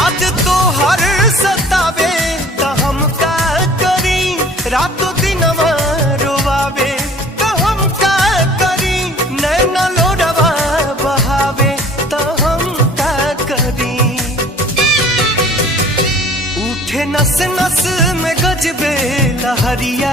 याद तो हर सतावे तो हम का करी, रातों दिन रोवावे तो हम का करी, नैना लोडवा बहावे तो हम का करी। उठे नस नस में गजबे लहरिया